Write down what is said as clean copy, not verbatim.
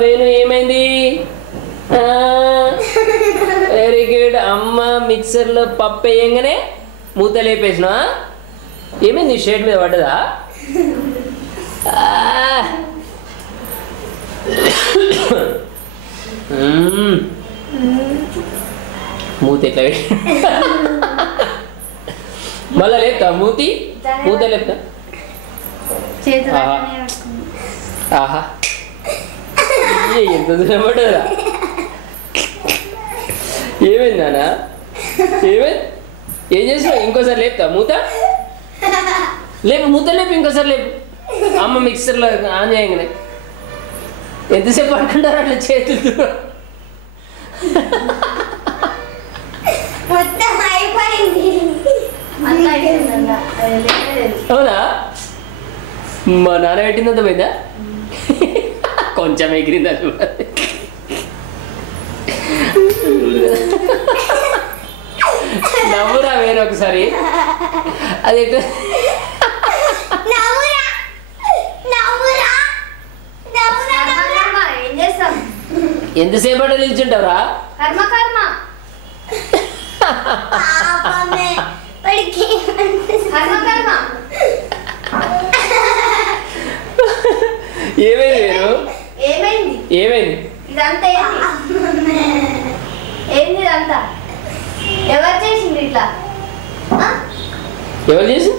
వేణు ఏమైంది? Very good. అమ్మ మిక్సర్లో పప్పు వేయంగానే మూత లేపేసిన. ఏమైంది? షేడ్ మీద పడ్డదా? మూత ఎట్లా మళ్ళా లేపుతా? మూత లేపుతా. ఆహా ఎంత దూరం పడ్డదా? ఏమైంది నాన్న? ఏమైంది? ఏం చేసినావు? ఇంకోసారి లేపుతా? మూత లేపు, మూత లేపు, ఇంకోసారి లేపు. అమ్మ మిక్సర్లో ఆన్ చేయగానే ఎంతసేపు పడుకుంటారు అట్లా చేతులు? అవునా? మా నాన్న పెట్టిందంత పోయిందా? కొంచెం ఎగిరిందా? నవ్వురా వేరే ఒకసారి. అది ఎంతసేపు అంటే నిల్చుంటావురా? ఏమైంది వేరు? ఏమైంది? ఇదంతా ఏంది? ఇదంతా ఎవరు చేసింది? ఇట్లా ఎవరు చేసి